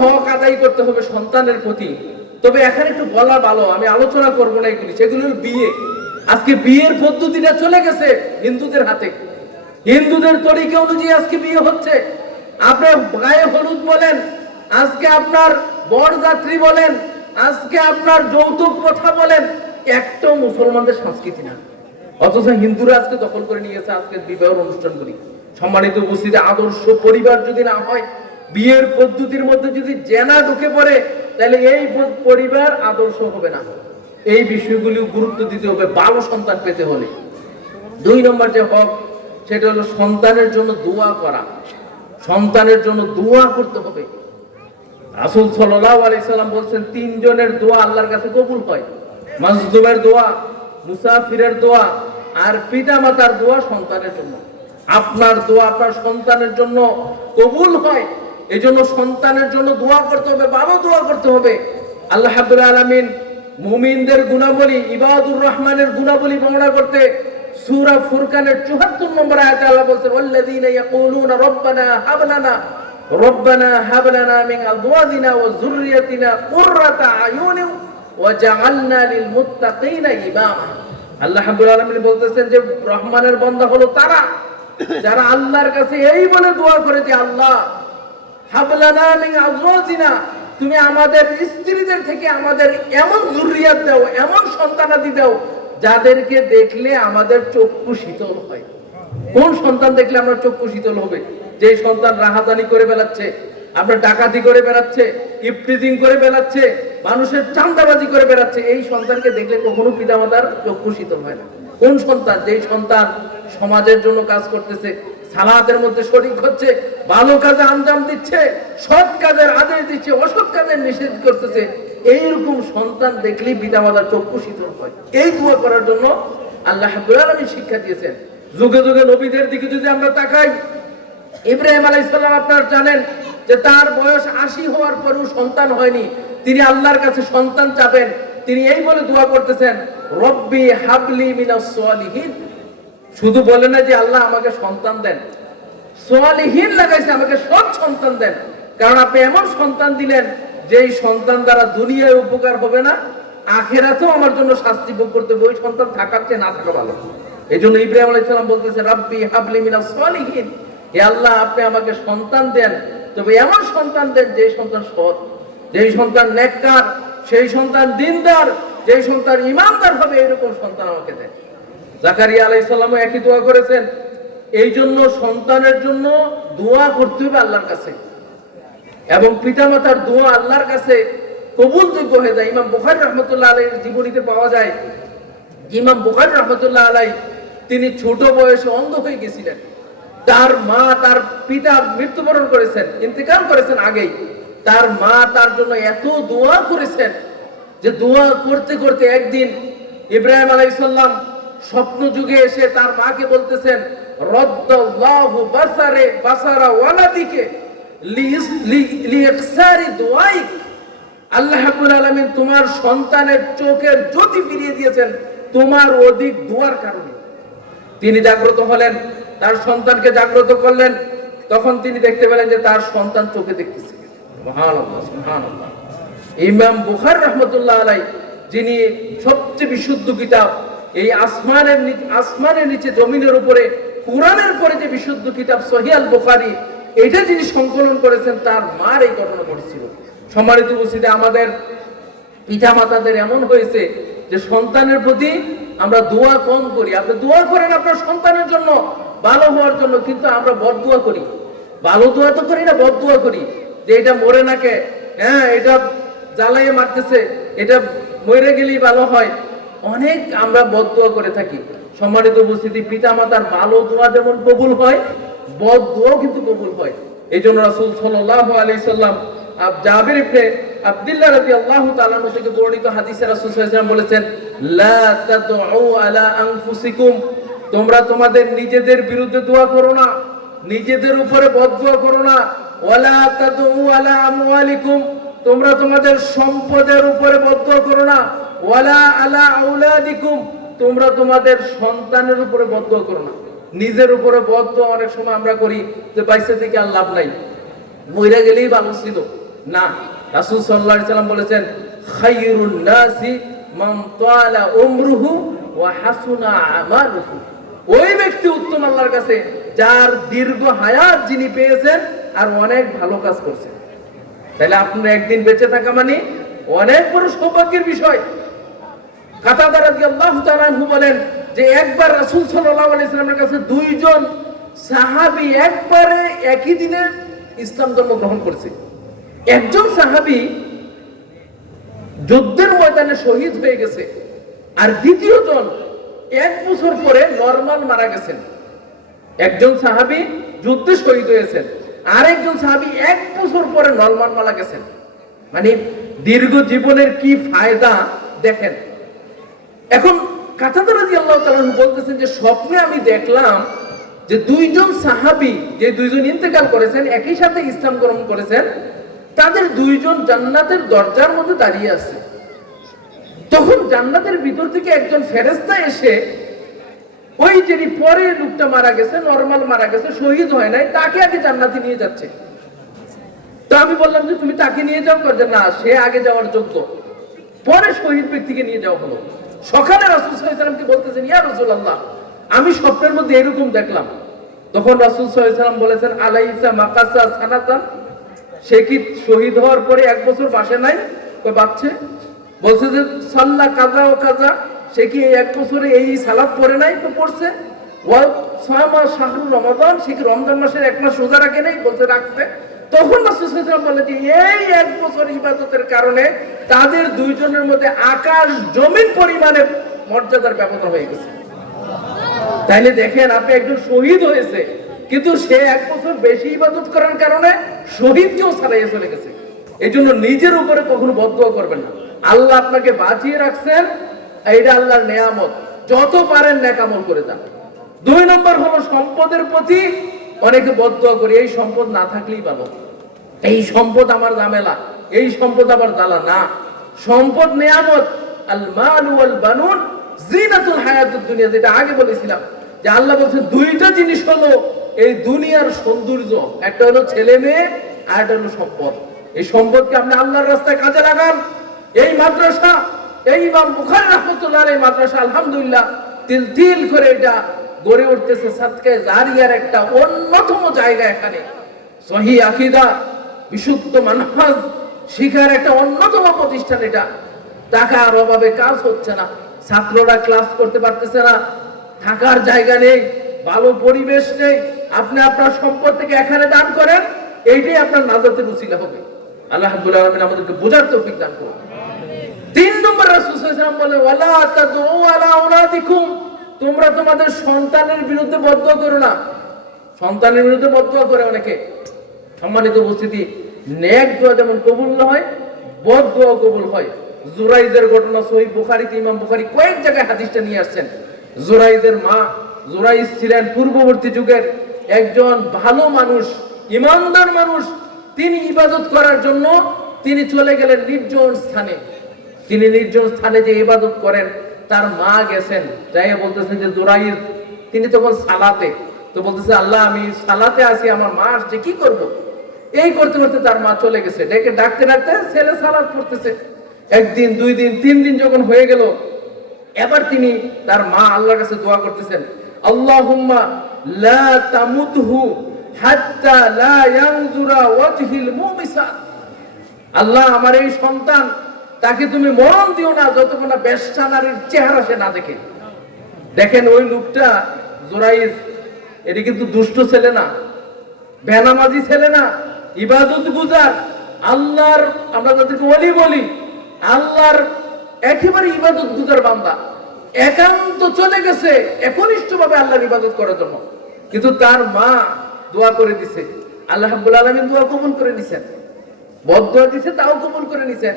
হক আদায় করতে হবে সন্তানের প্রতি। তবে এখানে একটু বলা ভালো, আমি আলোচনা করব না এগুলি। সেগুলো বিয়ে। আজকে বিয়ের পদ্ধতিটা চলে গেছে হিন্দুদের হাতে। হিন্দুদের তরিকা অনুযায়ী আজকে বিয়ে হচ্ছে। আপনার গায়ে হলুদ বলেন, আজকে আপনার বরযাত্রী বলেন, আজকে আপনার যৌতুক প্রথা বলেন, একটাও মুসলমানদের সংস্কৃতি না। অথচ হিন্দুরা আজকে দখল করে নিয়েছে আজকে বিবাহের অনুষ্ঠানগুলি। সম্মানিত উপস্থিতি, আদর্শ পরিবার যদি না হয় বিয়ের পদ্ধতির মধ্যে যদি জেনা ঢুকে পড়ে, তাহলে এই পরিবার আদর্শ হবে না। এই বিষয়গুলি গুরুত্ব দিতে হবে ভালো সন্তান পেতে হলে। দুই নম্বর যে হক, সেটা হলো সন্তানের জন্য দোয়া করা। সন্তানের জন্য দোয়া করতে হবে। রাসূল সাল্লাল্লাহু আলাইহি সাল্লাম বলছেন, তিনজনের দোয়া আল্লাহর কাছে কবুল হয়। মাজদুমের দোয়া, মুসাফিরের দোয়া, আর পিতা মাতার দোয়া সন্তানের জন্য। আপনার দোয়া আপনার সন্তানের জন্য কবুল হয়। এই জন্য সন্তানের জন্য দোয়া করতে হবে ভালো দোয়া করতে হবে। আল্লাহ হাবুল আলামিন মুমিনদের গুণাবলী, ইবাদুর রহমানের গুণাবলী বর্ণনা করতে সূরা ফুরকানের 74 নম্বর আয়াতে আল্লাহ বলছেন, ওয়াল্লাযীনা ইয়াকুলুনা রব্বানা হাব লানা, রব্বানা হাব লানা মিন আযওয়াজিনা ওয়া যুররিয়াতিনা কুররাতা আয়ুনিন ওয়াজআলনা লিল মুত্তাকিনা ইমামা। আল্লাহ রাব্বুল আলামিন বলতেছেন যে, রহমানের বান্দা হলো তারা। যারা আল্লাহর কাছে এই বলে দোয়া করে যে, আল্লাহ তুমি আমাদের স্ত্রীদের থেকে আমাদের এমন জুরিয়াত দাও, এমন সন্তানাদি দাও, যাদেরকে দেখলে আমাদের চক্ষু শীতল হয়। কোন সন্তান দেখলে আমরা চক্ষু শীতল হবে? যে সন্তান রাহাজানি করে বেড়াচ্ছে, আপনার ডাকাতি করে বেড়াচ্ছে ইফটিজিং করে বেড়াচ্ছে, মানুষের চান্দাবাজি করে বেড়াচ্ছে, এই সন্তানকে দেখলে কখনো পিতামাতার চক্ষু শীতল হয় না। কোন সন্তান? যেই সন্তান সমাজের জন্য কাজ করতেছে সালাতের মধ্যে শরিক হচ্ছে, ভালো কাজে আঞ্জাম দিচ্ছে, সৎ কাজের আদেশ দিচ্ছে, অসৎ কাজের নিষেধ করতেছে। এইরকম সন্তান দেখলেই পিতামাতার চক্ষু শীতল হয়। এই দোয়া করার জন্য আল্লাহ রাব্বুল শিক্ষা দিয়েছেন। যুগে যুগে নবীদের দিকে যদি আমরা তাকাই, ইব্রাহিম আলাইসাল্লাম আপনার জানেন যে তার বয়স আশি হওয়ার পরেও সন্তান হয়নি। তিনি আল্লাহর কাছে সন্তান চাবেন। তিনি এই বলে দোয়া করতেছেন, রব্বি হাবলি মিনাস সালিহিন শুধু বলে না যে আল্লাহ আমাকে সন্তান দেন। সোয়ালিহীন লাগাইছে, আমাকে সৎ সন্তান দেন। কারণ আপনি এমন সন্তান দিলেন যে এই সন্তান দ্বারা দুনিয়ায় উপকার হবে না, আখেরাতেও আমার জন্য শাস্তি ভোগ করতে হবে। ওই সন্তান থাকার চেয়ে না থাকা ভালো। এই জন্য ইব্রাহিম আলাইসালাম বলতেছে, রাব্বি হাবলি মিনা সোয়ালিহীন। হে আল্লাহ, আপনি আমাকে সন্তান দেন। তবে এমন সন্তান দেন যে সন্তান সৎ, যেই সন্তান নেককার, সেই সন্তান দিনদার, যেই সন্তান ইমানদার হবে এরকম সন্তান আমাকে দেন জাকারিয়া আলাইসাল্লামও একই দোয়া করেছেন। এই জন্য সন্তানের জন্য দোয়া করতে হবে আল্লাহর কাছে। এবং পিতামাতার দোয়া আল্লাহর কাছে কবুলযোগ্য হয়ে যায়। ইমাম বুখারি রহমতুল্লাহ আলাইয়ের জীবনীতে পাওয়া যায়, ইমাম বুখারি রহমতুল্লাহ আলাই তিনি ছোট বয়সে অন্ধ হয়ে গেছিলেন। তার মা তার পিতা মৃত্যুবরণ করেছেন, ইন্তেকাল করেছেন আগেই। তার মা তার জন্য এত দোয়া করেছেন যে দোয়া করতে করতে একদিন ইব্রাহিম আলাইসাল্লাম স্বপ্ন যুগে এসে তার মাকে বলতেছেন তোমার সন্তানের চোখের জ্যোতি ফিরিয়ে দিয়েছেন, তোমার অধিক কারণে। তিনি জাগ্রত হলেন, তার সন্তানকে জাগ্রত করলেন। তখন তিনি দেখতে পেলেন যে তার সন্তান চোখে দেখতেছে। ইমাম বুখার রহমতুল্লাহ আলাই যিনি সবচেয়ে বিশুদ্ধ কিতাব এই আসমানের আসমানের নিচে, জমিনের উপরে, কোরআনের পরে যে বিশুদ্ধ কিতাব সহিয়াল বুখারী, এটা যিনি সংকলন করেছেন, তার মার এই ঘটনা ঘটেছিল। সম্মানিত উপস্থিতি, আমাদের পিতা মাতাদের এমন হয়েছে যে সন্তানের প্রতি আমরা দোয়া কম করি। আপনি দোয়া করেন আপনার সন্তানের জন্য, ভালো হওয়ার জন্য, কিন্তু আমরা বদ দোয়া করি। ভালো দোয়া তো করি না বদ দোয়া করি। যে এটা মরে নাকে হ্যাঁ এটা জ্বালাইয়ে মারতেছে, এটা মরে গেলেই ভালো হয়। অনেক আমরা বদ দোয়া করে থাকি। সম্মানিত উপস্থিতি পিতা মাতার ভালো দোয়া যেমন কবুল হয় বদ দোয়াও কিন্তু কবুল হয়। এই জন্য রাসূল সাল্লাল্লাহু আলাইহি সাল্লাম জাবির ইবনে আব্দুল্লাহ আনহু থেকে বর্ণিত হাদিসে বলেছেন আলা তোমরা তোমাদের নিজেদের বিরুদ্ধে দোয়া করো না, নিজেদের উপরে বদদোয়া করো না। ওয়ালা আলা তোমরা তোমাদের সম্পদের উপরে বদদোয়া করো না। ওয়ালা আলা আউলাদিকুম, তোমরা তোমাদের সন্তানের উপরে বদদোয়া করো না। নিজের উপরে বদদোয়া অনেক সময় আমরা করি যে বাইসে থেকে আর লাভ নাই। মইরা গেলেই ভালো ছিল। না, রাসূল আলাইহি সাল্লাম বলেছেন নাসি উমরুহু ওয়া হাসুনা আমালুহু। ওই ব্যক্তি উত্তম আল্লাহর কাছে, যার দীর্ঘ হায়াত যিনি পেয়েছেন আর অনেক ভালো কাজ করছেন। তাহলে আপনার একদিন বেঁচে থাকা মানে অনেক বড় সৌভাগ্যের বিষয়। কাতাদা রাদিয়াল্লাহু তাআলা আনহু বলেন যে একবার কাছে দুইজন একবারে একই দিনে ইসলাম ধর্ম গ্রহণ একজন যুদ্ধের ময়দানে শহীদ হয়ে গেছে আর এক বছর পরে নরমাল মারা গেছেন। একজন সাহাবী যুদ্ধে শহীদ হয়েছেন, আরেকজন সাহাবী এক বছর পরে নরমাল মারা গেছেন। মানে দীর্ঘ জীবনের কি ফায়দা দেখেন? এখন আল্লাহ তাআলা বলতেছেন যে স্বপ্নে আমি দেখলাম যে দুইজন সাহাবী যে দুইজন ইন্তেকাল করেছেন, একই সাথে ইসলাম গ্রহণ করেছেন, তাদের দুইজন জান্নাতের দরজার মধ্যে দাঁড়িয়ে আছে। তখন জান্নাতের ভিতর থেকে একজন ফেরেস্তা এসে ওই যিনি পরে লোকটা মারা গেছে, নরমাল মারা গেছে, শহীদ হয় নাই, তাকে আগে জান্নাতে নিয়ে যাচ্ছে। তো আমি বললাম যে তুমি তাকে নিয়ে যাও না, সে আগে যাওয়ার যোগ্য। পরে শহীদ ব্যক্তিকে নিয়ে যাওয়া হলো। সকালে রাসুল সাল্লামকে বলতেছেন, ইয়া রসুল আল্লাহ আমি স্বপ্নের মধ্যে এরকম দেখলাম। তখন রাসুল সাল্লাম বলেছেন, আলাইসা মাকাসা সানাতান? সে কি শহীদ হওয়ার পরে এক বছর বাসে নাই? বাচ্চে বলছে যে, সাল্লা কাজা ও কাজা সে কি এই এক বছরে এই সালাদ পড়ে নাই তো পড়ছে? ওয়াল ছয় মাস শাহরুল রমাদান, সে কি রমজান মাসের এক মাস রোজা রাখে নাই? বলছে, রাখছে। তখন রাসূল সাল্লাল্লাহু বললেন যে, এই এক বছর ইবাদতের কারণে তাদের দুইজনের মধ্যে আকাশ জমিন পরিমাণে মর্যাদার ব্যবধান হয়ে গেছে। তাইলে দেখেন, আপনি একজন শহীদ হয়েছে, কিন্তু সে এক বছর বেশি ইবাদত করার কারণে শহীদকেও ছাড়াইয়ে চলে গেছে। এই জন্য নিজের উপরে কখনো বদয়া করবেন না। আল্লাহ আপনাকে বাঁচিয়ে রাখছেন, এইটা আল্লাহর নেয়ামত। যত পারেন নেকামল করে যান। দুই নম্বর হলো সম্পদের প্রতি অনেকে বদয়া করি, এই সম্পদ না থাকলেই ভালো। এই সম্পদ আমার ঝামেলা এই সম্পদ আমার জ্বালা না। সম্পদ নেয়ামত, আল মাল ওয়াল বানুন, জিনাতুল হায়াতুদ দুনিয়া, যেটা আগে বলেছিলাম, যে আল্লাহ বলছে দুইটা জিনিস হলো এই দুনিয়ার সৌন্দর্য, একটা হলো ছেলে মেয়ে, আর একটা হলো সম্পদ। এই সম্পদকে আপনি আল্লাহর রাস্তায় কাজে লাগান। এই মাদ্রাসা, এই ইমাম বুখারী রাহমাতুল্লাহ এই মাদ্রাসা, আলহামদুলিল্লাহ, তিল তিল করে এটা গড়ে উঠতেছে সাদকায়ে জারিয়ার একটা অন্যতম জায়গা এখানে। সহি আকিদা, বিশুদ্ধ মানহাজ, শিখার একটা অন্যতম প্রতিষ্ঠান এটা। টাকার অভাবে কাজ হচ্ছে না, ছাত্ররা ক্লাস করতে পারতেছে না, থাকার জায়গা নেই, ভালো পরিবেশ নেই। আপনি আপনার সম্পদ থেকে এখানে দান করেন, এইটাই আপনার নাজাতের উসিলা হবে। আল্লাহ রাব্বুল আলামিন আমাদেরকে বোঝার তৌফিক দান করুন। তিন নম্বর রাসূল সাল্লাল্লাহু আলাইহি ওয়াসাল্লাম বলে, ওয়ালা তাদউ আলা আওলাদিকুম। তোমরা তোমাদের সন্তানের বিরুদ্ধে বদদোয়া করো না। সন্তানের বিরুদ্ধে বদদোয়া করে অনেকে। সম্মানিত উপস্থিতি, নেক দোয়া যেমন কবুল না হয় বদ দোয়া কবুল হয়। জুরাইজের ঘটনা সহি বুখারীতে, ইমাম বুখারী কয়েক জায়গায় হাদিসটা নিয়ে আসছেন। জুরাইজের মা জুরাইজ ছিলেন পূর্ববর্তী যুগের একজন ভালো মানুষ, ইমানদার মানুষ। তিনি ইবাদত করার জন্য তিনি চলে গেলেন নির্জন স্থানে। তিনি নির্জন স্থানে যে ইবাদত করেন। তার মা গেছেন। যাই বলতেছেন যে জুরাইজ তিনি তখন সালাতে। তো বলতেছে, আল্লাহ, আমি সালাতে আছি, আমার মা আসছে, কি করব? এই করতে করতে তার মা চলে গেছে। ডেকে ডাকতে ডাকতে ছেলে সালাদ পড়তেছে। একদিন, দুই দিন, তিন দিন যখন হয়ে গেল, এবার তিনি তার মা আল্লাহর কাছে দোয়া করতেছেন, আল্লাহুম্মা লা তামুতহু হাত্তা লা ইয়ানজুরা ওয়াজহিল মুমিসা। আল্লাহ, আমার এই সন্তান তাকে তুমি মরণ দিও না, যতক্ষণ না বেশ্যা নারীর চেহারা সে না দেখে। দেখেন ওই লোকটা জোরাইজ, এটি কিন্তু দুষ্ট ছেলে না, বেনামাজি ছেলে না, ইবাদত গুজার। আল্লাহর, আমরা তাদেরকে ওলি বলি, আল্লাহর একেবারে ইবাদত গুজার বান্দা। একান্ত চলে গেছে একনিষ্ঠ ভাবে আল্লাহর ইবাদত করার জন্য। কিন্তু তার মা দোয়া করে দিছে, আল্লাহ আলামিন দোয়া কবুল করে নিছেন। বদয়া দিছে, তাও কবুল করে নিছেন।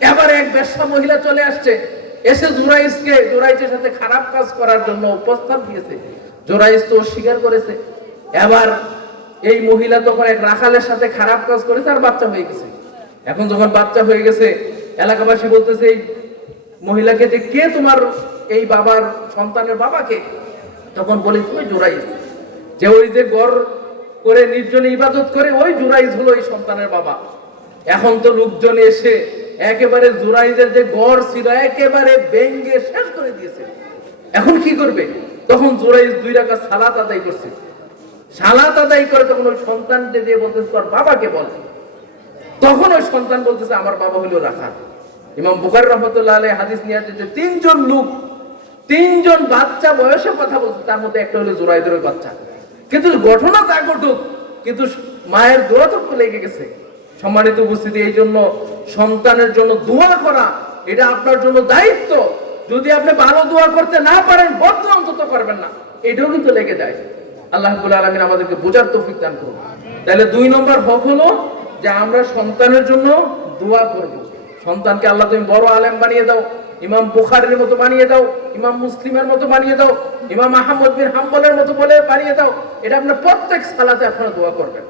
এবার এক ব্যবসা মহিলা চলে আসছে। এসে জোরাইসকে জোরাইসের সাথে খারাপ কাজ করার জন্য প্রস্তাব দিয়েছে। জোরাইস তো অস্বীকার করেছে। এবার এই মহিলা তখন এক রাখালের সাথে খারাপ কাজ করেছে আর বাচ্চা হয়ে গেছে। এখন যখন বাচ্চা হয়ে গেছে, এলাকাবাসী বলতেছে, এই মহিলাকে যে কে তোমার এই বাবার সন্তানের বাবাকে? তখন বলি, তুমি জোরাইস যে ওই যে গড় করে নির্জনে ইবাদত করে, ওই জুরাইজ হলো এই সন্তানের বাবা। এখন তো লোকজন এসে একেবারে জুরাইদের যে গড় ছিল, একেবারে ব্যঙ্গে শেষ করে দিয়েছে। এখন কি করবে? তখন জুরাইজ দুই রাখা সালাত আদায় করছে। সালাত আদায় করে তখন ওই সন্তানকে দিয়ে বলতেছে, তোর বাবাকে বল। তখন ওই সন্তান বলতেছে, আমার বাবা হলো রাখা ইমাম বুখার রহমতুল্লাহ আলাই হাদিস নিয়ে আসছে তিনজন লোক, তিনজন বাচ্চা বয়সে কথা বলছে, তার মধ্যে একটা হলো জোরাইদের বাচ্চা। কিন্তু ঘটনা তা ঘটুক, কিন্তু মায়ের দোয়া তো লেগে গেছে। সম্মানিত উপস্থিতি এই জন্য সন্তানের জন্য দোয়া করা, এটা আপনার জন্য দায়িত্ব। যদি আপনি ভালো দোয়া করতে না পারেন, বদ্ধ অন্তত করবেন না। এটাও কিন্তু লেগে যায়। আল্লাহ আলমিন আমাদেরকে বোঝার তৌফিক দান করুন। তাহলে দুই নম্বর হক হলো যে আমরা সন্তানের জন্য দোয়া করব। সন্তানকে আল্লাহ তুমি বড় আলেম বানিয়ে দাও, ইমাম বুখারের মতো বানিয়ে দাও, ইমাম মুসলিমের মতো বানিয়ে দাও, ইমাম আহমদ বিন হাম্বলের মতো বলে বানিয়ে দাও। এটা আপনার প্রত্যেক সালাতে আপনারা দোয়া করবেন।